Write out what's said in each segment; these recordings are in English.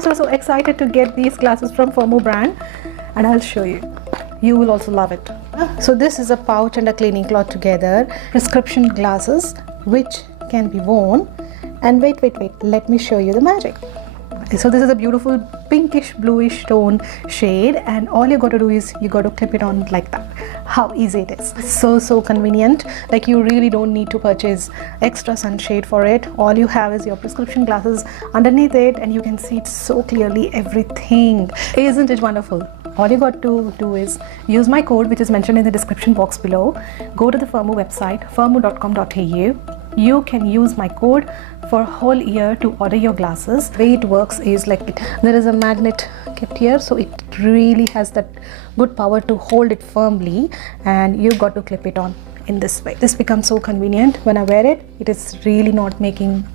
so excited to get these glasses from Firmoo brand, and I'll show you. You will also love it. So this is a pouch and a cleaning cloth together, prescription glasses which can be worn. And wait, let me show you the magic. So this is a beautiful pinkish bluish tone shade, and all you got to do is you got to clip it on like that. How easy it is. So convenient. Like, you really don't need to purchase extra sunshade for it. All you have is your prescription glasses underneath it, and you can see it so clearly, everything. Isn't it wonderful? All you got to do is use my code, which is mentioned in the description box below. Go to the Firmoo website, firmoo.com.au. You can use my code for a whole year to order your glasses. The way it works is like there is a magnet kept here, so it really has that good power to hold it firmly, and you got to clip it on in this way. This becomes so convenient. When I wear it, it is really not making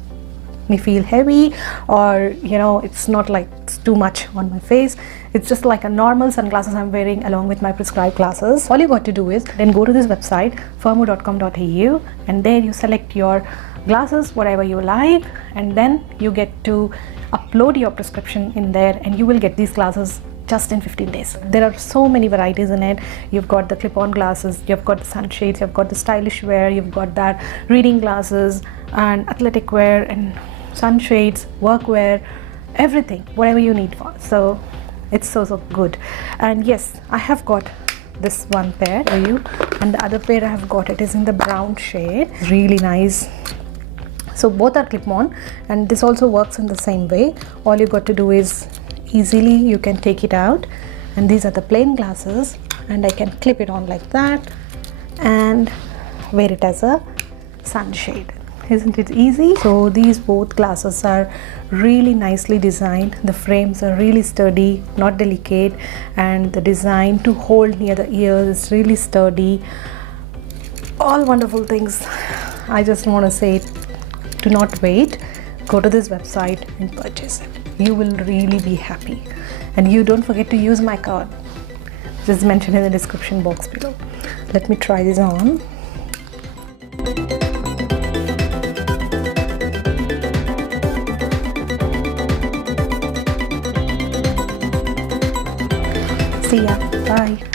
me feel heavy, or it's not like it's too much on my face. It's just like a normal sunglasses I'm wearing along with my prescribed glasses. All you got to do is then go to this website, firmoo.com.au, and there you select your glasses, whatever you like, and then you get to upload your prescription in there, and you will get these glasses just in 15 days. There are so many varieties in it. You've got the clip-on glasses, you've got the sunshades, you've got the stylish wear, you've got that reading glasses and athletic wear and sunshades, work wear, everything, whatever you need for. So it's so good. And yes, I have got this one pair for you, and the other pair I have got it is in the brown shade. Really nice. So both are clip-on, and this also works in the same way. All you got to do is easily you can take it out, and these are the plain glasses, and I can clip it on like that and wear it as a sunshade. Isn't it easy? So these both glasses are really nicely designed. The frames are really sturdy, not delicate, and the design to hold near the ears is really sturdy. All wonderful things. I just want to say, do not wait. Go to this website and purchase it. You will really be happy. And you don't forget to use my code, which is mentioned in the description box below. Let me try this on. See ya. Bye.